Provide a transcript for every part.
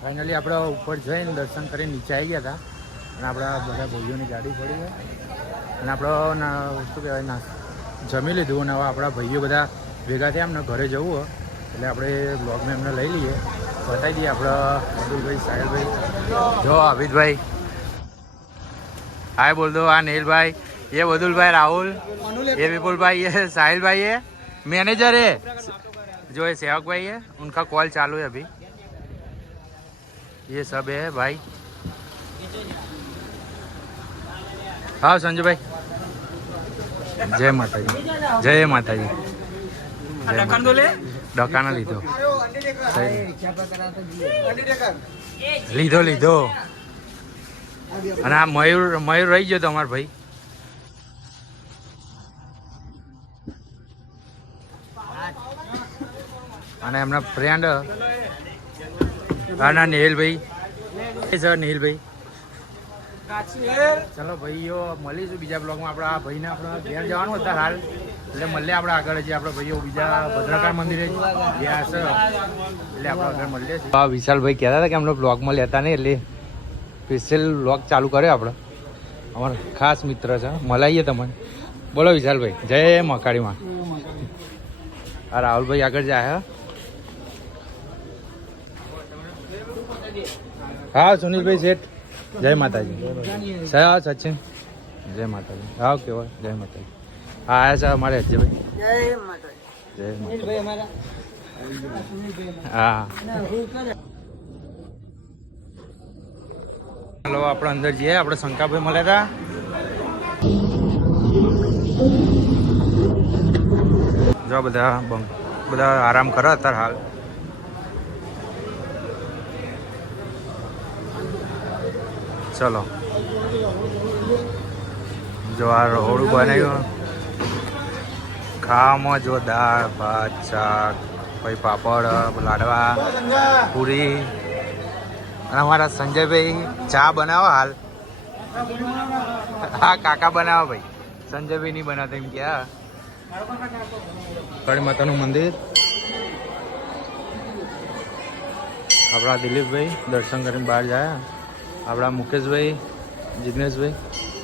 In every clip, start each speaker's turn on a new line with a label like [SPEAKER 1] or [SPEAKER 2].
[SPEAKER 1] Finally આપણે ઉપર જઈને દર્શન કરીને નીચે આવી ગયા હતા અને આપણા બધા ભાઈઓની ગાડી પડી છે અને આપણો ના- શું કહેવાય ના જમી લીધું અને હવે આપણા ભાઈઓ બધા ભેગા થયા અમને ઘરે જવું હોય એટલે આપણે બ્લોગમાં એમને લઈ લઈએ બતાવી દઈએ આપણા અબ્દુલભાઈ સાહેબભાઈ જો અમિતભાઈ हाय बोल दो हाँ नील भाई ये वदुल भाई राहुल ये विपुल भाई ये साहिल भाई है मैनेजर है जो है सेवक भाई है उनका कॉल चालू है अभी ये सब है भाई हाँ संजू भाई जय माता जी जय माता जी जय माता- ડકાના લીધો લીધો લીધો અને આ મયુર મયુર રહી ગયો તો અમારો ભાઈ અને એમના ફ્રેન્ડ આના નિહિલભાઈ. એ સર નિહિલભાઈ. ચલો ભાઈઓ, મળીશું બીજા બ્લોગમાં આપણા આ ભાઈને આપણે ઘેર જવાનું હતા હાલ. એટલે મળીએ આપણે આગળ જે આપણે ભાઈઓ બીજા ભદ્રકાળ મંદિરે. ગયા છે એટલે આપણે આગળ મળીએ છીએ. હા વિશાલભાઈ કહેતા હતા કે અમને બ્લોગમાં લેતા નહીં, એટલે સ્પેશિયલ બ્લોગ ચાલુ કર્યો આપણે. અમારો ખાસ મિત્ર છે. મળાઈએ તમને. બોલો વિશાલભાઈ. જય મકાળીમાં આ રાહુલભાઈ આગળ જાય હા, સુનિલભાઈ શેઠ. જય માતાજી. સર, સચિન. જય માતાજી. હા, કેવાય. જય માતાજી. હા, આયા સાહેબ અમારે અજયભાઈ જય માતાજી. હા. ચાલો, આપણે અંદર જઈએ. આપણે શંકાભાઈ મળ્યા હતા જો બધા. બધા આરામ કરે અત્યારે હાલ. ચલો. જો આ રોડું બનાવ્યું. ખાવામાં જો દાળ, ભાત, શાક, પછી પાપડ, લાડવા, પૂરી. અને અમારા સંજયભાઈ ચા બનાવો હાલ. હા, કાકા બનાવો ભાઈ. સંજયભાઈ નહીં બનાવતા એમ ક્યાં કાળી માતાનું મંદિર. આપણા દિલીપભાઈ દર્શન કરીને બહાર જાય આપણા મુકેશભાઈ, જિગ્નેશભાઈ,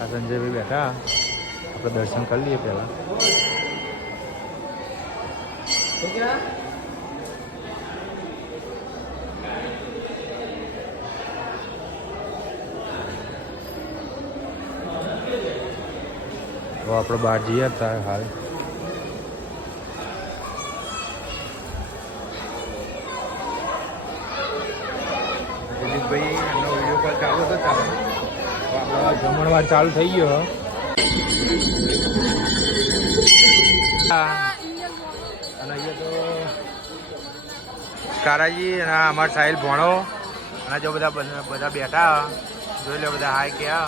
[SPEAKER 1] આ સંજયભાઈ બેઠા. આપણે દર્શન કરી લઈએ પહેલાં. તો આપણે બહાર જઈએ હતા હાલ. દિલીપભાઈ એમનો વીડિયો કોલ ચાલુ હતો ચાલુ તો આપણો જમણવાર ચાલુ થઈ ગયો. અને અહીંયા તો કારાજી અને અમાર સાહિલ ભણો. અને જો બધા બધા બેઠા. જોઈ લો બધા હાય ક્યાં.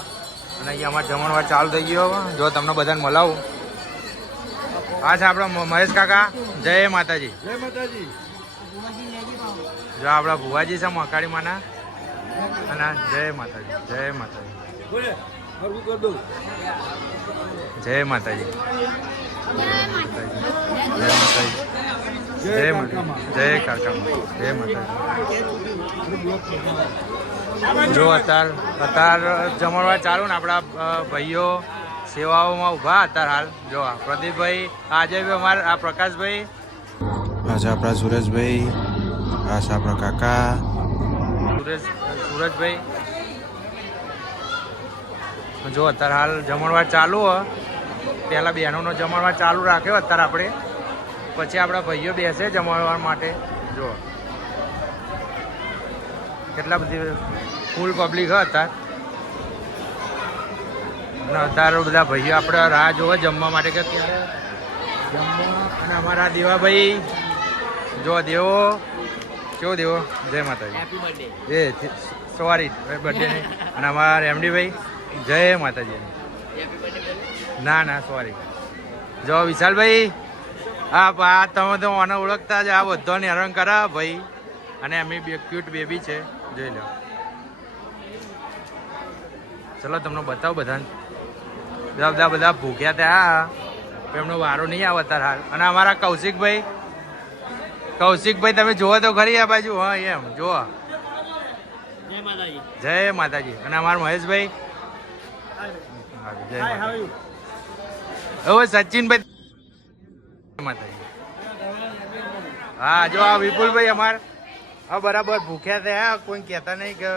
[SPEAKER 1] અને અહીંયા અમારે જમણવાર ચાલુ થઈ ગયો. જો તમને બધાને મળાવું. આ છે આપણા મહેશ કાકા. જય માતાજી.
[SPEAKER 2] જય માતાજી.
[SPEAKER 1] જો આપણા ભુવાજી છે મકાળી માના અને જય માતાજી જય માતાજી. જય માતાજી જય માતાજી. જય માતાજી. જય કાકામાં. જય માતાજી. જો અત્યારે અત્યારે જમણવાર ચાલુ ને આપણા ભાઈઓ સેવાઓમાં ઊભા અત્યારે હાલ. જો પ્રદીપભાઈ આજે બી અમારા આ પ્રકાશભાઈ.
[SPEAKER 3] આ છે આપણા સુરેશભાઈ આશા આપણા કાકા.
[SPEAKER 1] સુરેશ સુરજભાઈ જો અત્યારે હાલ જમણવાર ચાલુ હો. પહેલાં બહેનોનો જમણવાર ચાલુ રાખ્યો અત્યારે આપણે. પછી આપણા ભાઈઓ બેસે જમણવાર માટે. જો. કેટલા બધી ફૂલ પબ્લિક હોય અત્યારે. અને અત્યારે બધા ભાઈઓ આપણે રાહ જોવે જમવા માટે કે ક્યારે? જમવા અને અમારા દેવાભાઈ. જો દેવો. કેવો દેવો? જય માતાજી. એ સોરી બર્થડે અને અમારા રેમડીભાઈ. જય માતાજી. ના ના સોરી જો વિશાલભાઈ હા આ તમે તો મને ઓળખતા જ આ બધાને હેરાન કરા ભાઈ. અને એમની બે ક્યુટ બેબી છે જોઈ લો. ચલો તમને બતાવો બધાને. બધા બધા બધા ભૂખ્યા ત્યાં એમનો વારો નહીં આવે અત્યારે હાલ. અને અમારા કૌશિકભાઈ કૌશિકભાઈ તમે જુઓ તો ખરી આ બાજુ. હા એમ જુઓ. જય માતાજી. અને અમારા મહેશભાઈ. હવે સચિનભાઈ હા જો આ વિપુલભાઈ અમાર હા બરાબર ભૂખ્યા થયા કોઈ કહેતા નહીં કે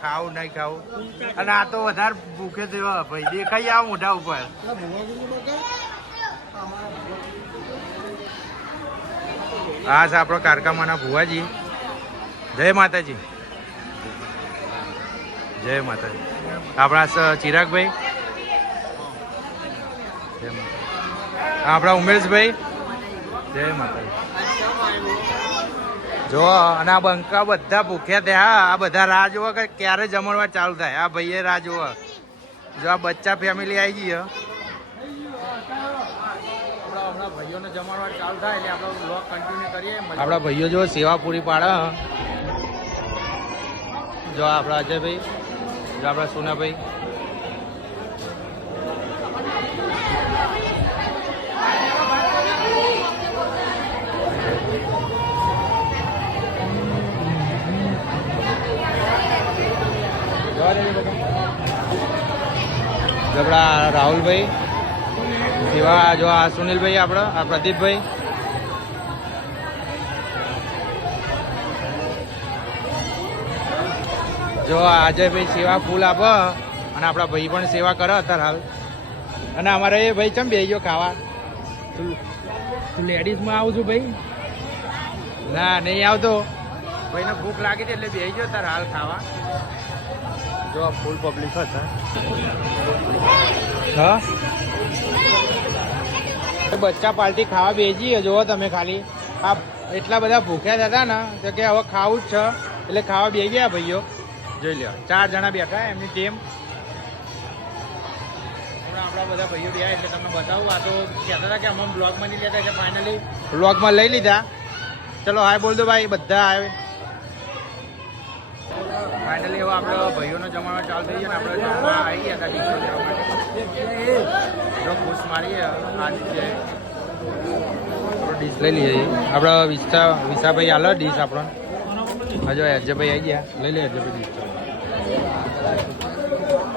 [SPEAKER 1] ખાવું નહીં ખાવું. અને આ તો વધારે ભૂખે થયો ભાઈ દેખાઈ આવ મોઢા ઉપર. હા છે આપણો કારકામાના ભુવાજી. જય માતાજી. જય માતાજી. આપણા ચિરાગભાઈ. આપણા ઉમેશભાઈ. જય માતા જો, અને આ બંકા બધા ભૂખ્યા થયા. આ બધા રાહ જોવા કે ક્યારે જમણવા ચાલુ થાય? આ ભાઈએ રાહ જોવા. જો, આ બચ્ચા ફેમિલી આવી ગઈ. આપણા ભાઈઓ જો સેવા પૂરી પાડે જો, આપણા અજયભાઈ. આપણા સોનાભાઈ. આપણા રાહુલભાઈ જેવા જો આ સુનિલભાઈ આપણા આ પ્રદીપભાઈ. જો આજે ભાઈ સેવા ફૂલ આપો અને આપણા ભાઈ પણ સેવા કરો અત્યારે હાલ. અને અમારે એ ભાઈ ચમ બે ગયો ખાવા? તું લેડીઝમાં આવું છું ભાઈ? ના નહીં આવતો. ભાઈને ભૂખ લાગી છે એટલે બે ગયો તાર હાલ ખાવા. જો આ ફૂલ પબ્લિક હતા હા? બચ્ચા પાર્ટી ખાવા બેસી જુઓ તમે ખાલી. આ એટલા બધા ભૂખ્યા હતા ને તો કે હવે ખાવું જ છે. એટલે ખાવા બે ગયા ભાઈઓ. જોઈ લ્યો. ચાર જણા બેઠા એમની ટીમ આપણા બધા ભાઈઓ રહ્યા એટલે તમને બતાવું, આ તો કહેતા હતા કે અમે બ્લોગમાં નહીં લેતા, એટલે ફાઇનલી બ્લોગમાં લઈ લીધા. ચલો, હાય બોલ દો ભાઈ, બધા આવે. ફાઇનલી હવે આપણે ભાઈઓનો જમાનો ચાલુ થઈ ગયો આપણે આવી ગયા હતા ડીશો લેવા માટે. જો ખુશ મારીએ, આ છે. ડીશ લઈ લઈએ આપણા વિસા વિસાભાઈ આલો ડીશ આપણો. હજુ અજયભાઈ આવી ગયા. લઈ લે અજયભાઈ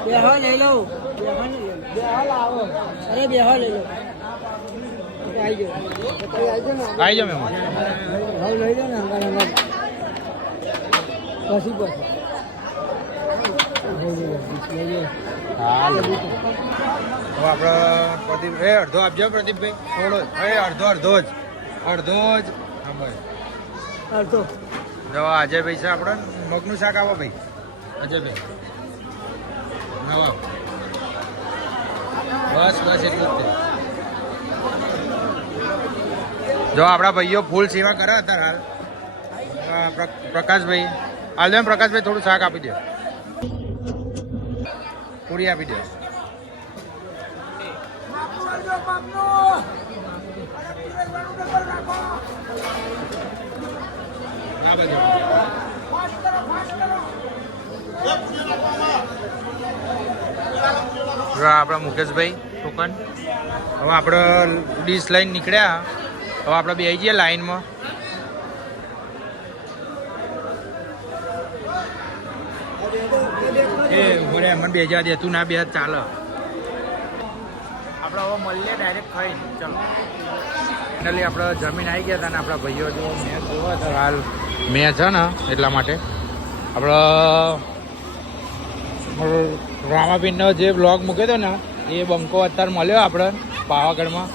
[SPEAKER 1] બે
[SPEAKER 4] બેહો લઈ લો બેહો લઈ લો બેહો લાવો અરે બેહો લઈ લો આવી
[SPEAKER 1] જાઓ મેમ
[SPEAKER 4] હવે લઈ લો ને પછી પછી.
[SPEAKER 1] હા લે. આપણે પ્રદીપ એ અડધો આપજો પ્રદીપભાઈ. થોડો એ અડધો અડધો જ. અડધો જ. હા ભાઈ
[SPEAKER 4] અડધો.
[SPEAKER 1] જો અજયભાઈ છે આપણે? મગનું શાક આવો ભાઈ. અજયભાઈ. નવા. બસ બસ એટલું જ. જો આપણા ભાઈઓ ફૂલ સેવા કરે અત્યારે હાલ. પ્રકાશભાઈ. હાલ એમ પ્રકાશભાઈ થોડું શાક આપી દો. પૂરી આપી દો. જો આ આપણા મુકેશભાઈ ટોકન. હવે આપણે ડીશ લઈને નીકળ્યા. હવે આપણે બે જઈએ લાઈનમાં. એ મને મને બે હજાર તું ના બે ચાલે. આપણે હવે મળીએ ડાયરેક્ટ ખાઈ. ચલો. ફાઇનલી આપણે જમીન આવી ગયા હતા ને આપણા ભાઈઓ, જો મેચ જોવા હાલ મેચ છે ને એટલા માટે આપણે રામાપીરનો જે બ્લોગ મૂક્યો હતો ને એ બંકો અત્યારે મળ્યો આપણે પાવાગઢમાં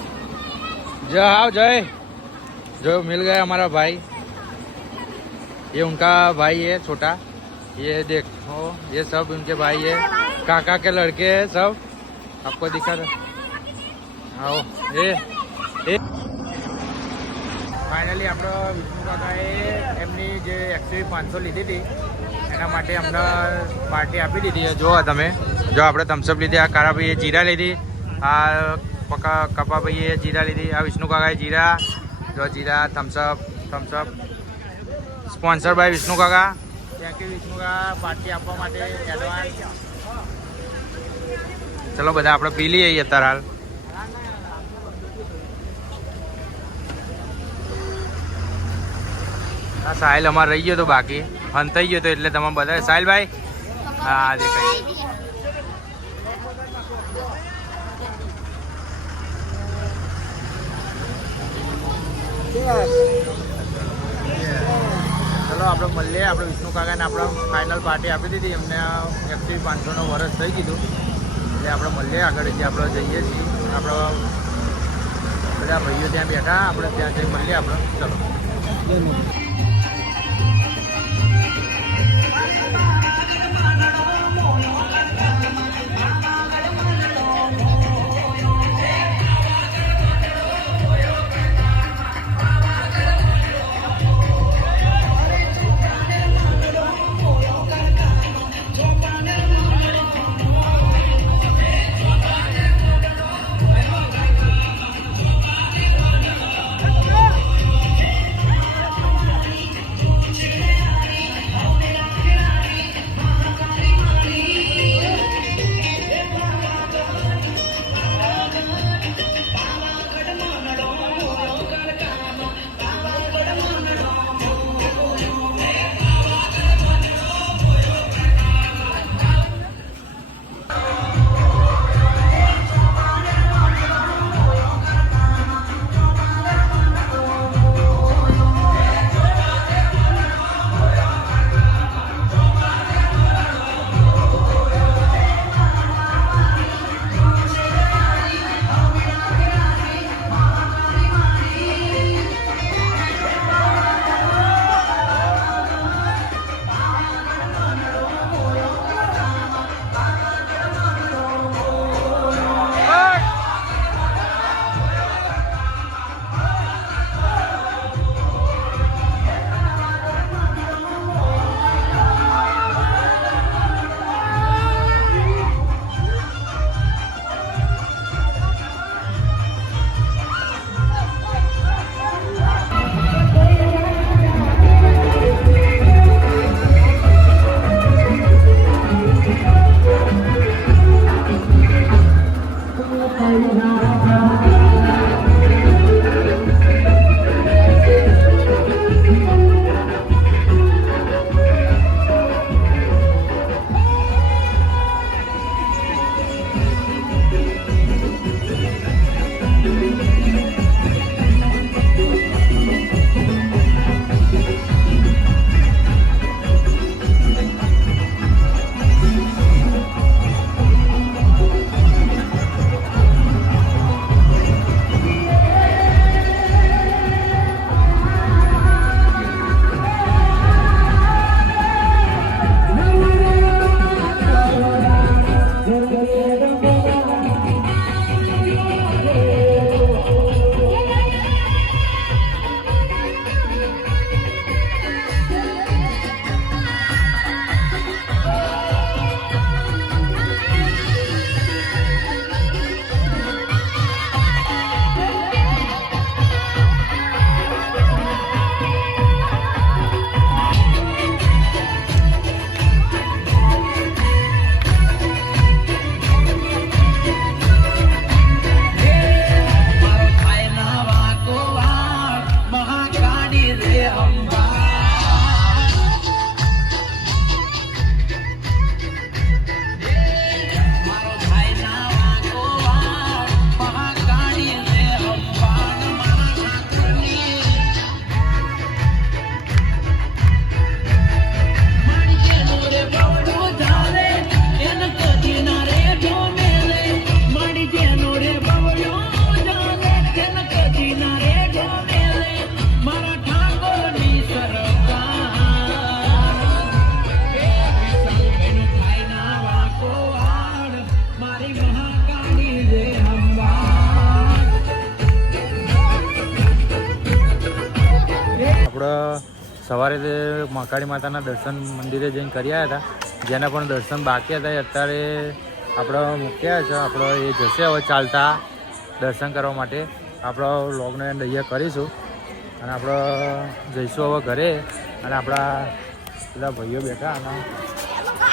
[SPEAKER 1] જય આવ જય जो मिल गए हमारा भाई ये उनका भाई है छोटा ये देखो ये सब उनके भाई है काका के लड़के हैं सब आपको दिखा था आओ ये ये ફાઇનલી આપણો વિષ્ણુ કાકાએ એમની જે એક્સવી પાંચસો લીધી હતી એના માટે અમને પાર્ટી આપી દીધી જોવા તમે. જો આપણે થમ્સઅપ લીધી આ કારાભાઈએ જીરા લીધી આ પકા કપાભાઈએ જીરા લીધી આ વિષ્ણુ કાકાએ જીરા જો જીરા Thums Up Thums Up sponsor by Vishnu કાકા. થેન્ક યુ વિષ્ણુ કાકા. પાર્ટી આપવા માટે એડવાન્સ ચલો બધા આપણે પી લઈએ અત્યારે હાલ. આ સાહેલ અમારે રહી ગયો તો બાકી. હંતાઈ ગયો તો એટલે તમે બધા સાહિલભાઈ? હા દેખાય ચલો, આપણે મળીએ. આપણે વિષ્ણુ કાકાને આપણે ફાઇનલ પાર્ટી આપી દીધી. એમને એકથી પાંચસોનો વર્ષ થઈ કીધું એટલે આપણે મળીએ આગળ. જે આપણે જઈએ છીએ. આપણે બધા ભાઈઓ ત્યાં બેઠા. આપણે ત્યાં જઈ મળીએ આપણે. ચલો. સવારે તે મહાકાળી માતાના દર્શન મંદિરે જઈને કર્યા હતા, જેના પણ દર્શન બાકી હતા અત્યારે આપણે મૂક્યા છે. આપણો એ જશે હવે ચાલતા દર્શન કરવા માટે. આપણો લોગને અહીંયા કરીશું અને આપણે જઈશું હવે ઘરે અને આપણા બધા ભાઈઓ બેઠા અને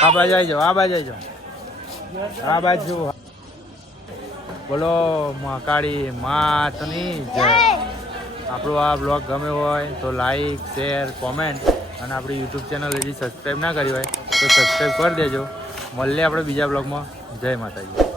[SPEAKER 1] આ બાજુ આવી જાઓ, આ બાજુ આવી જાઓ. આ બાજુ. બોલો, મહાકાળી માતની જય. આપણો આ બ્લોગ ગમે હોય તો લાઈક શેર કોમેન્ટ અને આપણી યુટ્યુબ ચેનલ હજી સબસ્ક્રાઈબ ના કરી હોય તો સબસ્ક્રાઈબ કરી દેજો. મળીએ આપણે બીજા બ્લોગમાં જય માતાજી.